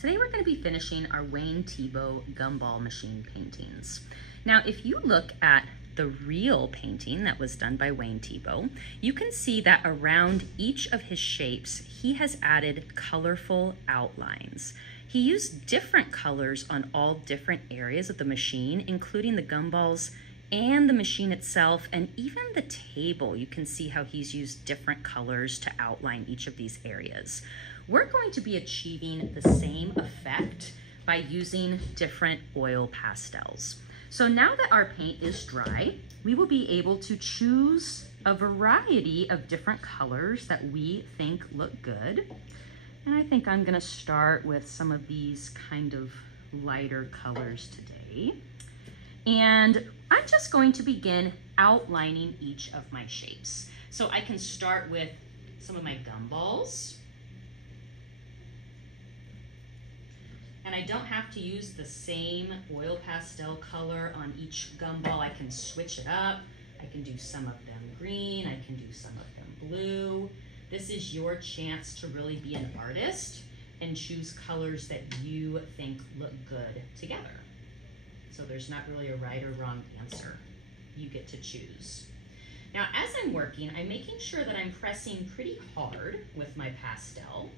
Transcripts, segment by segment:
Today we're going to be finishing our Thiebaud Gumball machine paintings. Now, if you look at the real painting that was done by Thiebaud, you can see that around each of his shapes, he has added colorful outlines. He used different colors on all different areas of the machine, including the gumballs and the machine itself, and even the table. You can see how he's used different colors to outline each of these areas. We're going to be achieving the same effect by using different oil pastels. So now that our paint is dry, we will be able to choose a variety of different colors that we think look good. And I think I'm gonna start with some of these kind of lighter colors today. And I'm just going to begin outlining each of my shapes. So I can start with some of my gumballs. And I don't have to use the same oil pastel color on each gumball. I can switch it up. I can do some of them green. I can do some of them blue. This is your chance to really be an artist and choose colors that you think look good together. So there's not really a right or wrong answer. You get to choose. Now, as I'm working, I'm making sure that I'm pressing pretty hard with my pastel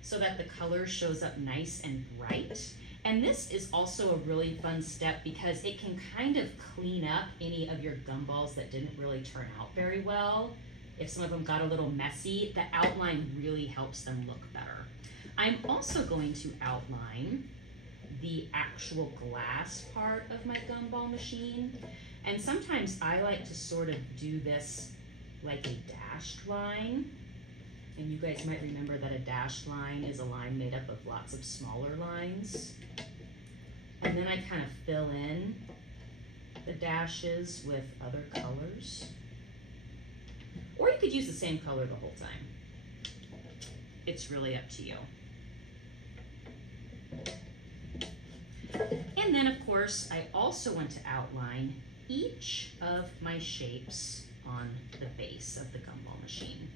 so that the color shows up nice and bright. And this is also a really fun step because it can kind of clean up any of your gumballs that didn't really turn out very well. If some of them got a little messy, the outline really helps them look better. I'm also going to outline the actual glass part of my gumball machine. And sometimes I like to sort of do this like a dashed line. And you guys might remember that a dashed line is a line made up of lots of smaller lines. And then I kind of fill in the dashes with other colors. Or you could use the same color the whole time. It's really up to you. And then, of course, I also want to outline each of my shapes on the base of the gumball machine.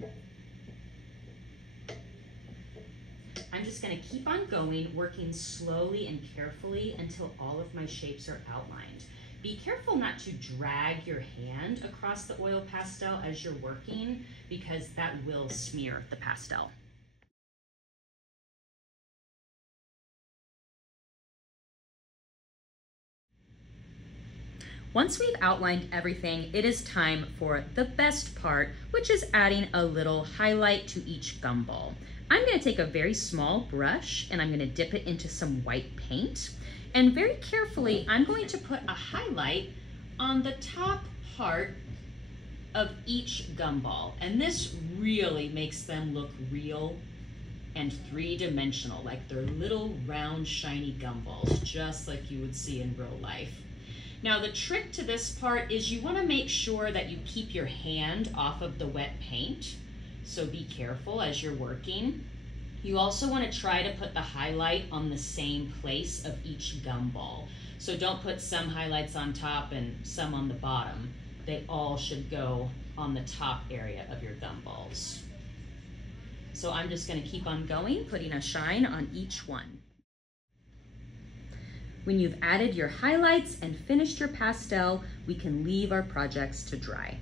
I'm just going to keep on going, working slowly and carefully until all of my shapes are outlined. Be careful not to drag your hand across the oil pastel as you're working, because that will smear the pastel. Once we've outlined everything, it is time for the best part, which is adding a little highlight to each gumball. I'm going to take a very small brush and I'm going to dip it into some white paint. And very carefully, I'm going to put a highlight on the top part of each gumball. And this really makes them look real and three-dimensional, like they're little round shiny gumballs, just like you would see in real life. Now, the trick to this part is you want to make sure that you keep your hand off of the wet paint. So be careful as you're working. You also want to try to put the highlight on the same place of each gumball. So don't put some highlights on top and some on the bottom. They all should go on the top area of your gumballs. So I'm just going to keep on going, putting a shine on each one. When you've added your highlights and finished your pastel, we can leave our projects to dry.